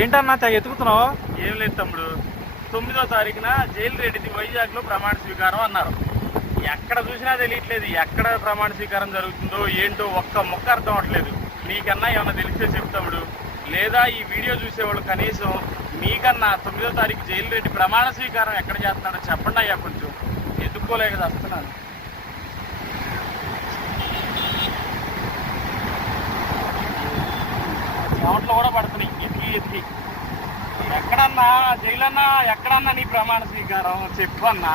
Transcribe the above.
ఏంటన్నా ఎతుకుతున్నావు? ఏం లేదు తమ్ముడు, 9వ తారీఖున జైలు రెడ్డిది వైజాగ్ లో ప్రమాణ స్వీకారం అన్నారు. ఎక్కడ చూసినా తెలియట్లేదు ఎక్కడ ప్రమాణ స్వీకారం జరుగుతుందో ఏంటో ఒక్క మొక్క అర్థం అవట్లేదు. నీకన్నా ఏమన్నా తెలిస్తే చెప్తాముడు, లేదా ఈ వీడియో చూసేవాళ్ళు కనీసం మీకన్నా 9వ తారీఖు జైలు రెడ్డి ప్రమాణ స్వీకారం ఎక్కడ చేస్తున్నాడో చెప్పండి అయ్యా. కొంచెం ఎదుక్కోలేక వస్తున్నాను. చెమట్లు కూడా పడుతున్నాయి ఎత్తి. ఎక్కడన్నా జైలన్నా, ఎక్కడన్నా నీ ప్రమాణ స్వీకారం చెప్పన్నా.